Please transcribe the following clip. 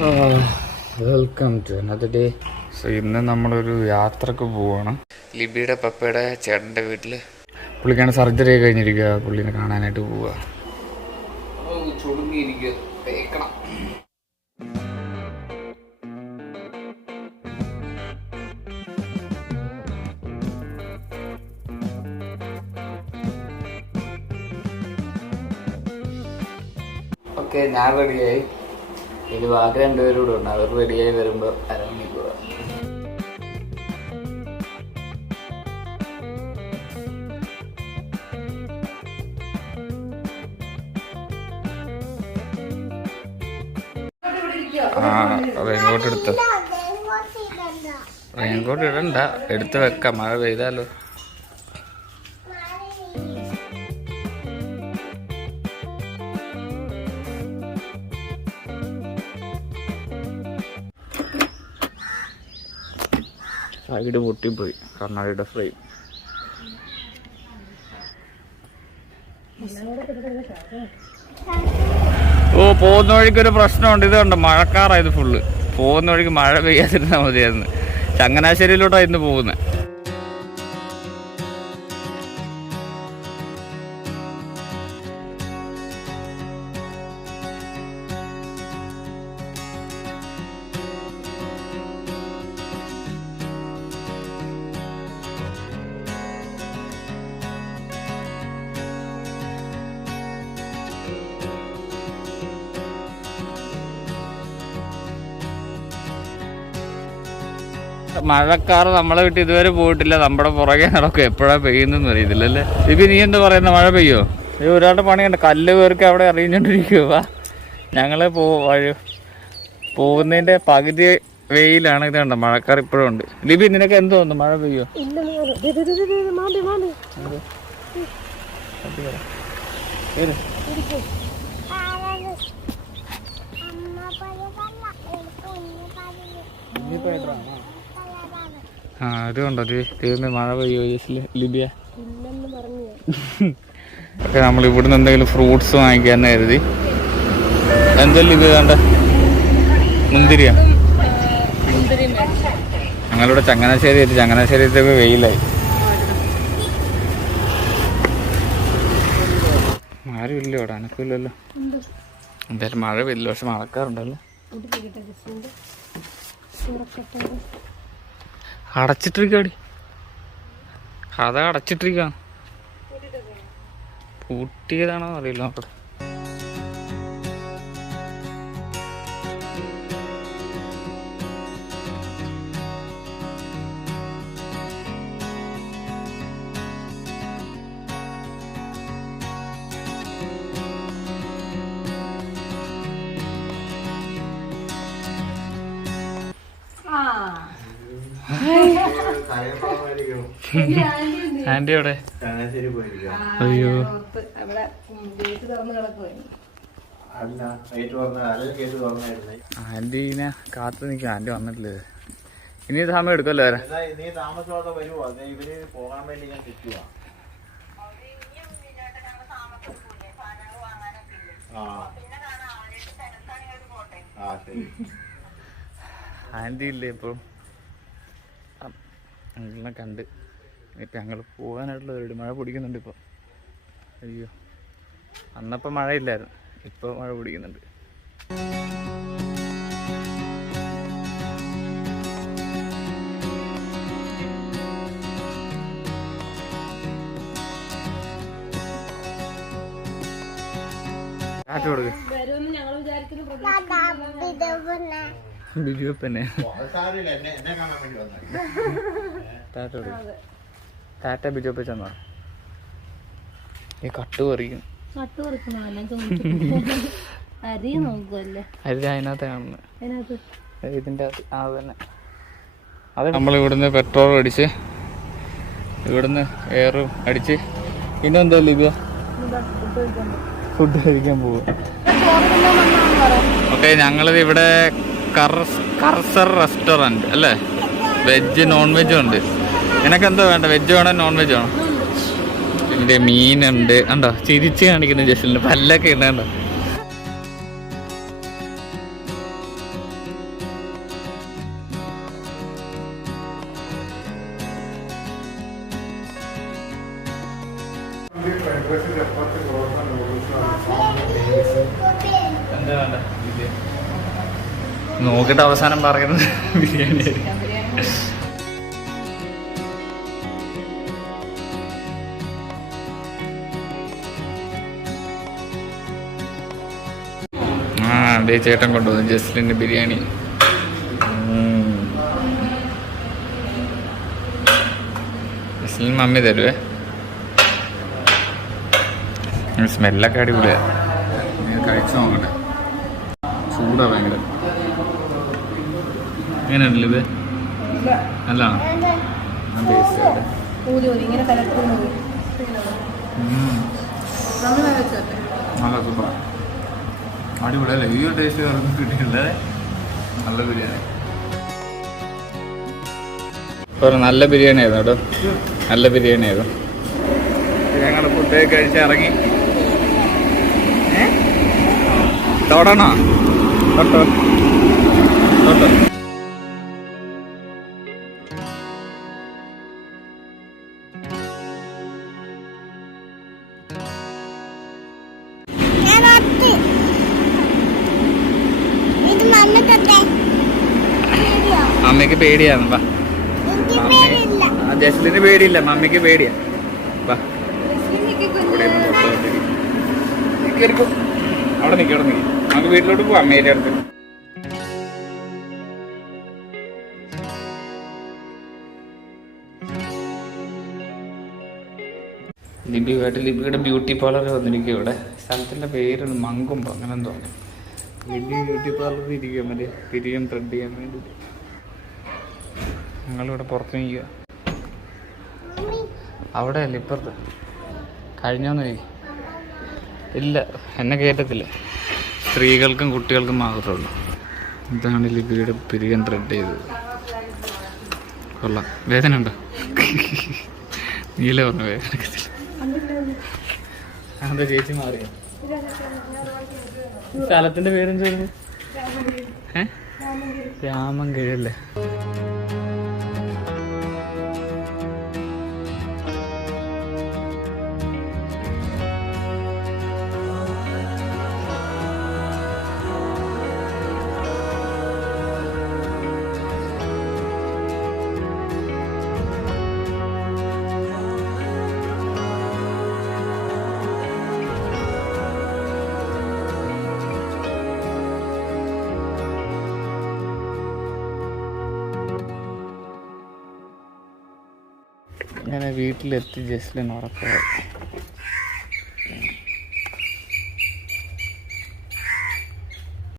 Welcome to another day. So ഇന്ന് നമ്മളൊരു യാത്രക്ക് പോവാണ്. ലിബിയുടെ പപ്പയുടെ ചേട്ടൻ്റെ വീട്ടിൽ. പുള്ളിക്കാണ് സർജറി കഴിഞ്ഞിരിക്കുക. പുള്ളിനെ കാണാനായിട്ട് പോവുക. ചുടുങ്ങിയിരിക്കുക, തേക്കണം. ഓക്കെ, ഞാൻ റെഡിയായി. ഇത് ബാക്കി രണ്ടുപേരും കൂടെ ഉണ്ട്. അവർ റെഡിയായി വരുമ്പോൾ അരമണിക്കൂർ. റെയിൻകോട്ട് എടുത്ത റെയിൻകോട്ട് ഇടണ്ട, എടുത്ത് വെക്കാം, മഴ പെയ്താലോ. സൈഡ് പൊട്ടിപ്പോയി കണ്ണാടിയുടെ ഫ്രെയിം. പോകുന്ന വഴിക്കൊരു പ്രശ്നമുണ്ട്. ഇത് കണ്ടോ, മഴക്കാറായത് ഫുള്ള്. പോകുന്ന വഴിക്ക് മഴ പെയ്യാതിരുന്നാൽ മതിയായിരുന്നു. ചങ്ങനാശ്ശേരിയിലോട്ടാണ് ഇന്ന് പോകുന്നത്. മഴക്കാർ നമ്മളെ വിട്ട് ഇതുവരെ പോയിട്ടില്ല. നമ്മുടെ പുറകെ നടക്കും. എപ്പോഴാണ് പെയ്യുന്നെന്ന് അറിയത്തില്ലല്ലേ. ഇപ്പൊ നീ എന്താ പറയുന്ന, മഴ പെയ്യോ? ഈ ഒരാളുടെ പണിയുണ്ട്, കല്ല് പേർക്ക് അവിടെ അറിയിച്ചോണ്ടിരിക്കുക. ഞങ്ങള് പോകുന്നതിന്റെ പകുതി വെയിലാണ്. ഇത് കണ്ടോ, മഴക്കാർ ഇപ്പോഴും ഉണ്ട്. ലിബി, നിനക്ക് എന്ത് തോന്നുന്നു, മഴ പെയ്യോ? അതുകൊണ്ടോ തീർന്ന് മഴ പെയ്യോ ലിബിയ? ഓക്കെ, നമ്മൾ ഇവിടുന്ന് എന്തെങ്കിലും ഫ്രൂട്ട്സ് വാങ്ങിക്കാന്ന് കരുതി. എന്താ ലിബിയ വേണ്ട? മുന്തിരിയാ? ഞങ്ങളിവിടെ ചങ്ങനാശ്ശേരി എത്തി. ചങ്ങനാശ്ശേരിയൊക്കെ വെയിലായി. ആരുമില്ല ഇവിടെ, അനക്കില്ലല്ലോ. എന്തായാലും മഴ പെയ്യില്ല, പക്ഷെ മഴക്കാറുണ്ടല്ലോ. അടച്ചിട്ടിരിക്കാടി, കഥ അടച്ചിട്ടിരിക്ക. പൂട്ടിയതാണോ അറിയില്ല. നോക്കട്ടെ. ആന്റി എവിടെ? അയ്യോ, ആന്റീനെ കാത്തു നിൽക്കാം. ആന്റി വന്നിട്ടില്ലേ? ഇനി സമയം എടുക്കല്ലോ വരാൻ. ആന്റി ഇല്ലേ ഇപ്പം? ഞങ്ങളെ കണ്ട് ഇപ്പം ഞങ്ങൾ പോകാനായിട്ടുള്ള ഒരു മഴ പിടിക്കുന്നുണ്ട് ഇപ്പോൾ. അയ്യോ, അന്നപ്പം മഴയില്ലായിരുന്നു, ഇപ്പോൾ മഴ പിടിക്കുന്നുണ്ട്. കാറ്റ് കൊടുക്ക്. ബിജുപ്പനെ ടാറ്റ ബിജുപ്പ ചെന്നോ? ഈ കട്ട് പറിക്കും. അരി അതിനകത്ത് കാണുന്നത്, ഇതിൻ്റെ അത് തന്നെ. അത് നമ്മളിവിടുന്ന് പെട്രോൾ അടിച്ച് ഇവിടുന്ന് എയറും അടിച്ച് പിന്നെ എന്താ ലിബിയ ഫുഡ് കഴിക്കാൻ പോവുക. ഓക്കെ, ഞങ്ങളിത് ഇവിടെ കർസർ റെസ്റ്റോറൻറ്റ് അല്ലേ? വെജ് നോൺ വെജും ഉണ്ട്. നിനക്കെന്താ വേണ്ട, വെജ് വേണോ നോൺ വെജ് വേണോ? ഇതിൻ്റെ മീനുണ്ട്. കണ്ടോ ചിരിച്ച് കാണിക്കുന്നു ജസ്റ്റിന്, പല്ലൊക്കെ ഉണ്ട്. കണ്ടോ നോക്കിട്ട് അവസാനം പറയുന്നത് ബിരിയാണി. അതേ ചേട്ടൻ കൊണ്ടുവന്നു ജസ്റ്റിന് ബിരിയാണി. ജസ്റ്റിന് മമ്മി തരുവേ. സ്മെല്ലൊക്കെ അടിപൊളിയാ. കഴിച്ചു നോക്കട്ടെ. ചൂടാ ഭയങ്കര. എങ്ങനെയുണ്ടല്ലോ ഇത്? നല്ലതാണോ? നല്ല സൂപ്പറാ, അടിപൊളിയല്ലേ? ഈ ഒരു ടേസ്റ്റ് വേറെ കിട്ടിയില്ലേ? നല്ല ബിരിയാണി. നല്ല ബിരിയാണി ആയിരുന്നു കേട്ടോ, നല്ല ബിരിയാണി ആയിരുന്നു. ഞങ്ങളുടെ ഫുഡ് കഴിച്ച് ഇറങ്ങി. തൊടണോ? തൊട്ടോ തൊട്ടോ. മമ്മിക്ക് പേടിയാണ്. വാ, ജസ്റ്റിന് പേടിയില്ല, മമ്മിക്ക് പേടിയാ. വാ, അവിടെ നിൽക്കും, അവിടെ നിൽക്കും. നമുക്ക് വീട്ടിലോട്ട് പോവാം, അമ്മേൻ്റെ അടുത്ത്. ലിബിയുടെ ബ്യൂട്ടി പാർലർ വന്നിരിക്കും. ഇവിടെ സ്ഥലത്തിൻ്റെ പേരാണ് മങ്കുമ്പോ, അങ്ങനെ എന്തോ. ലിബി ബ്യൂട്ടി പാർലറിൽ ഇരിക്കുക, മറ്റേ പിരിയം ത്രെഡ് ചെയ്യാൻ വേണ്ടിയിട്ട്. ഞങ്ങളിവിടെ പുറത്ത് നിൽക്കുക. അവിടെ അല്ല, ഇപ്പുറത്ത്. കഴിഞ്ഞോന്ന് ഇല്ല, എന്നെ കയറ്റത്തില്ല. സ്ത്രീകൾക്കും കുട്ടികൾക്കും മാത്രമേ ഉള്ളൂ. ഇതാണ് ലിബിയുടെ പിരിയം ത്രെഡ് ചെയ്തത്. കൊള്ളാം. വേദന ഉണ്ടോ? നീല പറഞ്ഞു വേദന എടുക്കത്തില്ല. എന്താ ചേച്ചി മാറിയോ? സ്ഥലത്തിന്റെ പേരെന്തായിരുന്നു? രാമൻകിഴല്ലേ? അങ്ങനെ വീട്ടിലെത്തി ജസ്റ്റിന് ഉറക്കമായി.